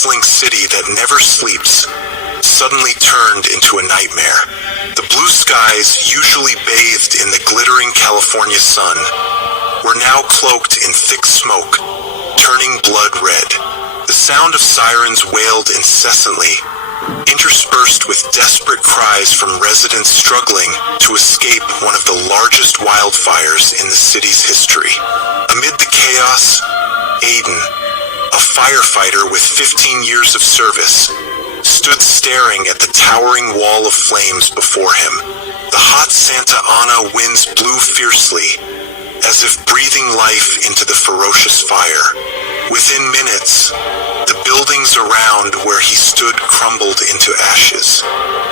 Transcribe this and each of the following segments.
bustling city that never sleeps suddenly turned into a nightmare. The blue skies, usually bathed in the glittering California sun, were now cloaked in thick smoke, turning blood red. The sound of sirens wailed incessantly, interspersed with desperate cries from residents struggling to escape one of the largest wildfires in the city's history. Amid the chaos, Aiden, a firefighter with 15 years of service, stood staring at the towering wall of flames before him. The hot Santa Ana winds blew fiercely, as if breathing life into the ferocious fire. Within minutes, the buildings around where he stood crumbled into ashes.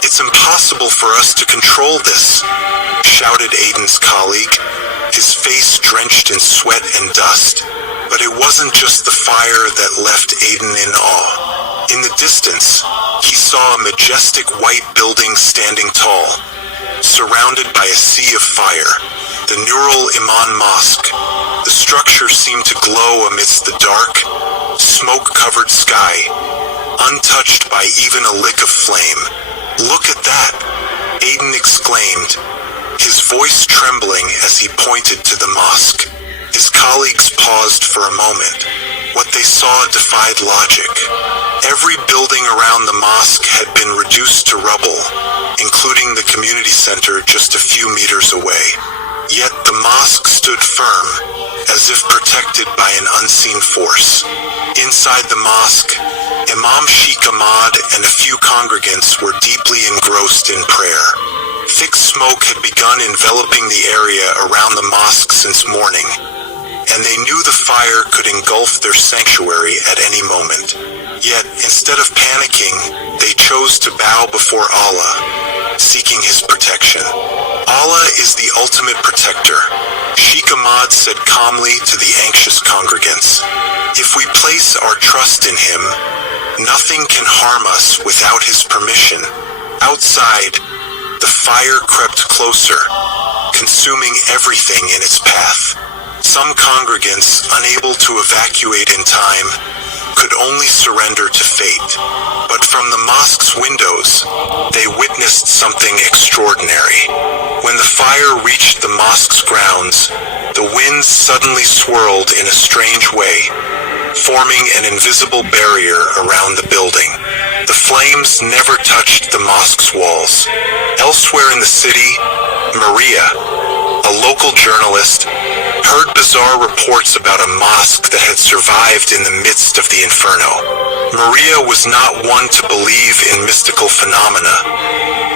"It's impossible for us to control this," shouted Aiden's colleague, his face drenched in sweat and dust. But it wasn't just the fire that left Aiden in awe. In the distance, he saw a majestic white building standing tall, surrounded by a sea of fire. The Nurul Iman Mosque. The structure seemed to glow amidst the dark, smoke-covered sky, untouched by even a lick of flame. "Look at that!" Aiden exclaimed, his voice trembling as he pointed to the mosque. His colleagues paused for a moment. What they saw defied logic. Every building around the mosque had been reduced to rubble, including the community center just a few meters away. Yet the mosque stood firm, as if protected by an unseen force. Inside the mosque, Imam Sheikh Ahmad and a few congregants were deeply engrossed in prayer. Thick smoke had begun enveloping the area around the mosque since morning, and they knew the fire could engulf their sanctuary at any moment. Yet, instead of panicking, they chose to bow before Allah, seeking his protection. "Allah is the ultimate protector," Sheikh Ahmad said calmly to the anxious congregants. "If we place our trust in him, nothing can harm us without his permission." Outside, the fire crept closer, consuming everything in its path. Some congregants, unable to evacuate in time, could only surrender to fate. But from the mosque's windows, they witnessed something extraordinary. When the fire reached the mosque's grounds, the winds suddenly swirled in a strange way, forming an invisible barrier around the building. The flames never touched the mosque's walls. Elsewhere in the city, Maria, a local journalist, heard bizarre reports about a mosque that had survived in the midst of the inferno. Maria was not one to believe in mystical phenomena,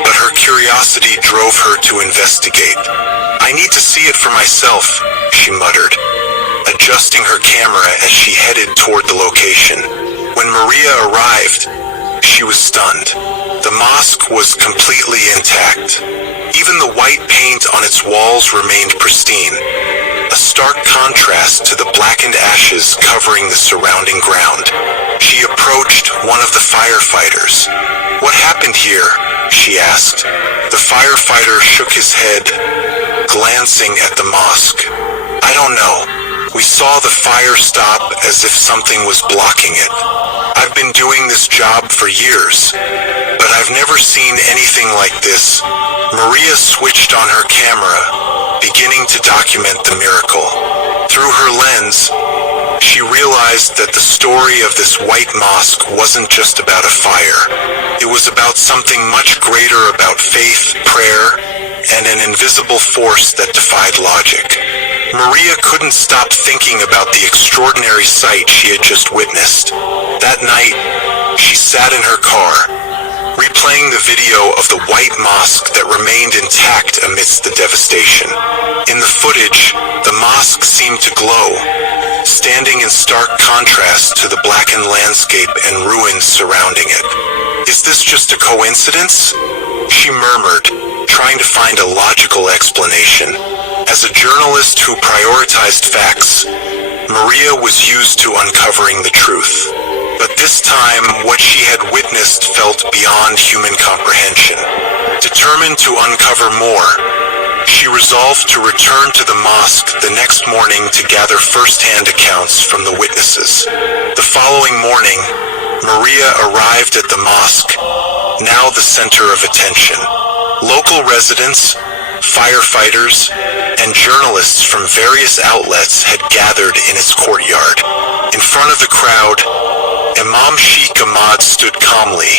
but her curiosity drove her to investigate. "I need to see it for myself," she muttered, adjusting her camera as she headed toward the location. When Maria arrived, she was stunned. The mosque was completely intact. Even the white paint on its walls remained pristine, a stark contrast to the blackened ashes covering the surrounding ground. She approached one of the firefighters. "What happened here?" she asked. The firefighter shook his head, glancing at the mosque. "I don't know. We saw the fire stop as if something was blocking it. I've been doing this job for years, but I've never seen anything like this." Maria switched on her camera, beginning to document the miracle. Through her lens, she realized that the story of this white mosque wasn't just about a fire. It was about something much greater, about faith, prayer, and an invisible force that defied logic. Maria couldn't stop thinking about the extraordinary sight she had just witnessed. That night, she sat in her car, replaying the video of the white mosque that remained intact amidst the devastation. In the footage, the mosque seemed to glow, standing in stark contrast to the blackened landscape and ruins surrounding it. "Is this just a coincidence?" she murmured, trying to find a logical explanation. As a journalist who prioritized facts, Maria was used to uncovering the truth. But this time, what she had witnessed felt beyond human comprehension. Determined to uncover more, she resolved to return to the mosque the next morning to gather first-hand accounts from the witnesses. The following morning, Maria arrived at the mosque, now the center of attention. Local residents, firefighters, and journalists from various outlets had gathered in its courtyard. In front of the crowd, Imam Sheikh Ahmad stood calmly,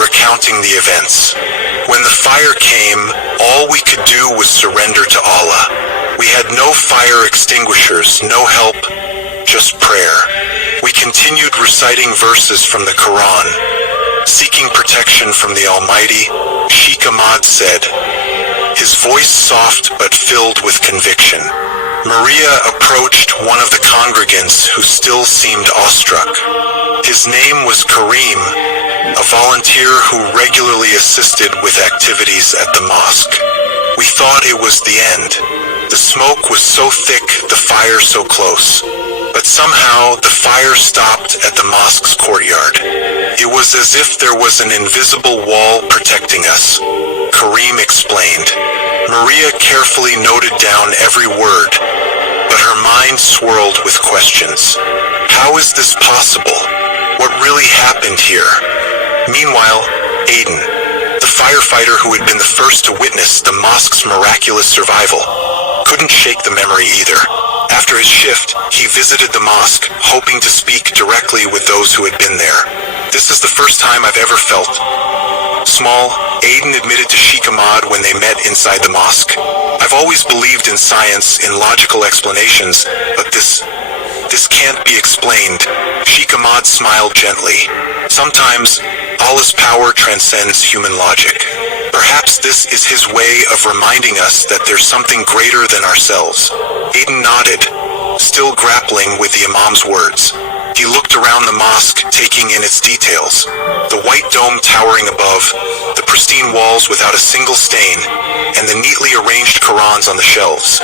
recounting the events. When the fire came, all we could do was surrender to Allah. We had no fire extinguishers, no help, just prayer. We continued reciting verses from the Quran, seeking protection from the Almighty. Sheikh Ahmad said, his voice soft but filled with conviction. Maria approached one of the congregants who still seemed awestruck. His name was Karim, a volunteer who regularly assisted with activities at the mosque. We thought it was the end. The smoke was so thick, the fire so close. But somehow, the fire stopped at the mosque's courtyard. It was as if there was an invisible wall protecting us. Karim explained. Maria carefully noted down every word, but her mind swirled with questions. How is this possible? What really happened here? Meanwhile, Aiden, the firefighter who had been the first to witness the mosque's miraculous survival, couldn't shake the memory either. After his shift, he visited the mosque, hoping to speak directly with those who had been there. This is the first time I've ever felt small, Aiden admitted to Sheikh Ahmad when they met inside the mosque. I've always believed in science, in logical explanations, but this can't be explained. Sheikh Ahmad smiled gently. Sometimes, Allah's power transcends human logic. Perhaps this is his way of reminding us that there's something greater than ourselves. Aiden nodded, still grappling with the Imam's words. He looked around the mosque, taking in its details. The white dome towering above, the pristine walls without a single stain, and the neatly arranged Qurans on the shelves.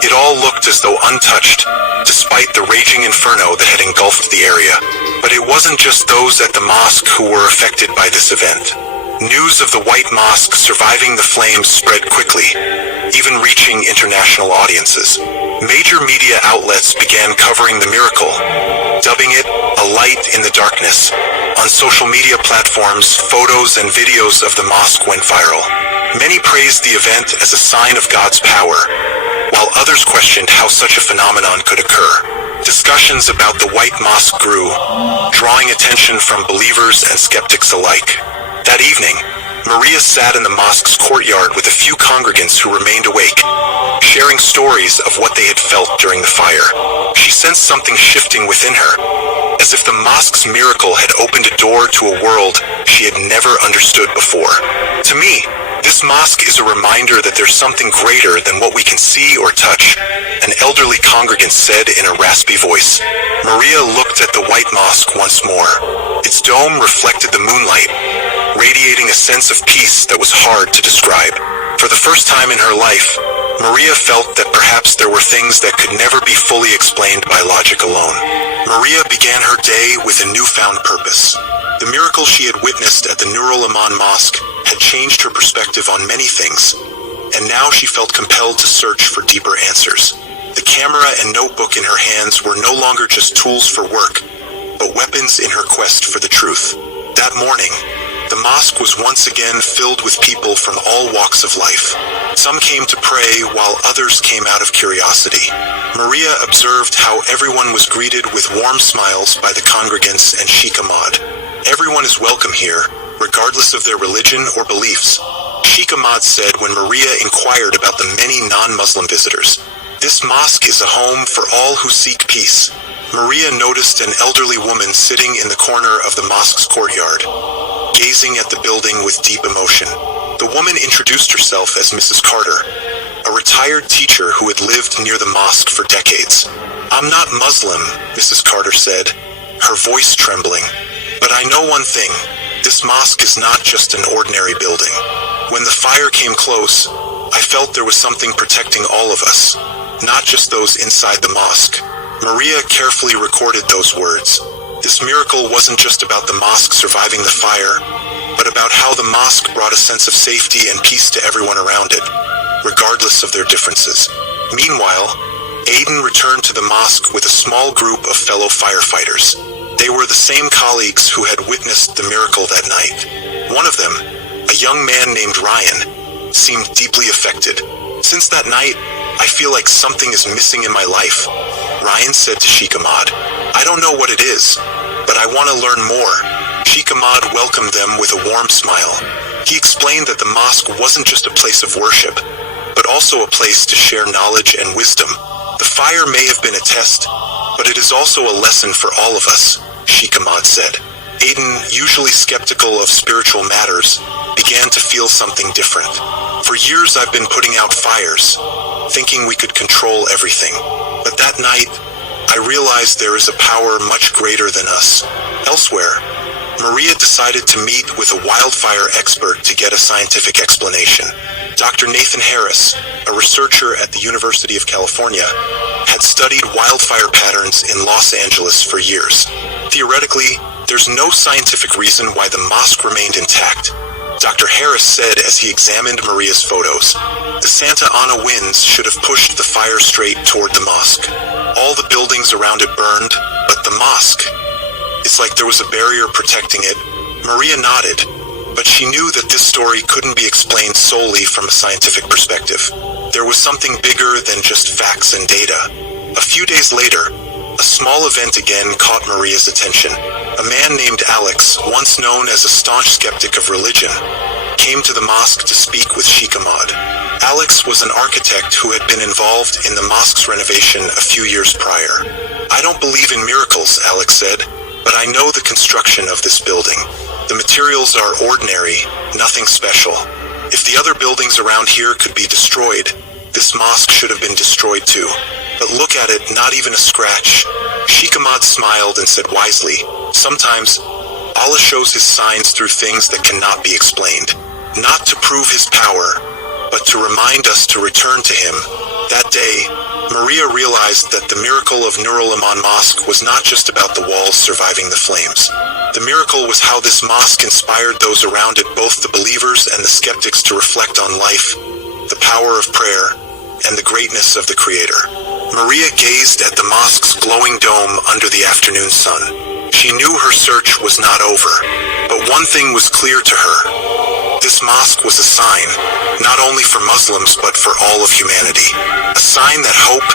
It all looked as though untouched, despite the raging inferno that had engulfed the area. But it wasn't just those at the mosque who were affected by this event. News of the White Mosque surviving the flames spread quickly, even reaching international audiences. Major media outlets began covering the miracle, dubbing it a light in the darkness. On social media platforms, photos and videos of the mosque went viral. Many praised the event as a sign of God's power, while others questioned how such a phenomenon could occur. Discussions about the White Mosque grew, drawing attention from believers and skeptics alike. That evening, Maria sat in the mosque's courtyard with a few congregants who remained awake, sharing stories of what they had felt during the fire. She sensed something shifting within her, as if the mosque's miracle had opened a door to a world she had never understood before. To me, this mosque is a reminder that there's something greater than what we can see or touch, an elderly congregant said in a raspy voice. Maria looked at the White Mosque once more. Its dome reflected the moonlight, radiating a sense of peace that was hard to describe. For the first time in her life, Maria felt that perhaps there were things that could never be fully explained by logic alone. Maria began her day with a newfound purpose. The miracle she had witnessed at the Nur al-Aman Mosque had changed her perspective on many things, and now she felt compelled to search for deeper answers. The camera and notebook in her hands were no longer just tools for work, but weapons in her quest for the truth. That morning, the mosque was once again filled with people from all walks of life. Some came to pray, while others came out of curiosity. Maria observed how everyone was greeted with warm smiles by the congregants and Sheikh Ahmad. Everyone is welcome here, regardless of their religion or beliefs, Sheikh Ahmad said when Maria inquired about the many non-Muslim visitors. This mosque is a home for all who seek peace. Maria noticed an elderly woman sitting in the corner of the mosque's courtyard, gazing at the building with deep emotion. The woman introduced herself as Mrs. Carter, a retired teacher who had lived near the mosque for decades. "I'm not Muslim," Mrs. Carter said, her voice trembling. "But I know one thing. This mosque is not just an ordinary building. When the fire came close, I felt there was something protecting all of us, not just those inside the mosque." Maria carefully recorded those words. This miracle wasn't just about the mosque surviving the fire, but about how the mosque brought a sense of safety and peace to everyone around it, regardless of their differences. Meanwhile, Aiden returned to the mosque with a small group of fellow firefighters. They were the same colleagues who had witnessed the miracle that night. One of them, a young man named Ryan, seemed deeply affected. Since that night, I feel like something is missing in my life, Ryan said to Sheikh Ahmad. I don't know what it is, but I want to learn more. Sheikh Ahmad welcomed them with a warm smile. He explained that the mosque wasn't just a place of worship, but also a place to share knowledge and wisdom. The fire may have been a test, but it is also a lesson for all of us, Sheikh Ahmad said. Aiden, usually skeptical of spiritual matters, began to feel something different. For years I've been putting out fires, thinking we could control everything. But that night, I realized there is a power much greater than us. Elsewhere, Maria decided to meet with a wildfire expert to get a scientific explanation. Dr. Nathan Harris, a researcher at the University of California, had studied wildfire patterns in Los Angeles for years. Theoretically, there's no scientific reason why the mosque remained intact, Dr. Harris said as he examined Maria's photos. The Santa Ana winds should have pushed the fire straight toward the mosque. All the buildings around it burned, but the mosque, it's like there was a barrier protecting it. Maria nodded, but she knew that this story couldn't be explained solely from a scientific perspective. There was something bigger than just facts and data. A few days later, a small event again caught Maria's attention. A man named Alex, once known as a staunch skeptic of religion, came to the mosque to speak with Sheikh Ahmad. Alex was an architect who had been involved in the mosque's renovation a few years prior. I don't believe in miracles, Alex said, but I know the construction of this building. The materials are ordinary, nothing special. If the other buildings around here could be destroyed, this mosque should have been destroyed too. But look at it, not even a scratch. Sheikh Ahmad smiled and said wisely, sometimes Allah shows his signs through things that cannot be explained. Not to prove his power, but to remind us to return to him. That day, Maria realized that the miracle of Nur al-Iman Mosque was not just about the walls surviving the flames. The miracle was how this mosque inspired those around it, both the believers and the skeptics, to reflect on life, the power of prayer, and the greatness of the Creator. Maria gazed at the mosque's glowing dome under the afternoon sun. She knew her search was not over, but one thing was clear to her. This mosque was a sign, not only for Muslims but for all of humanity. A sign that hope,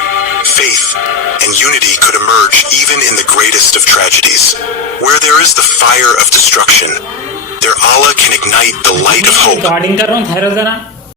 faith, and unity could emerge even in the greatest of tragedies. Where there is the fire of destruction, there Allah can ignite the light of hope.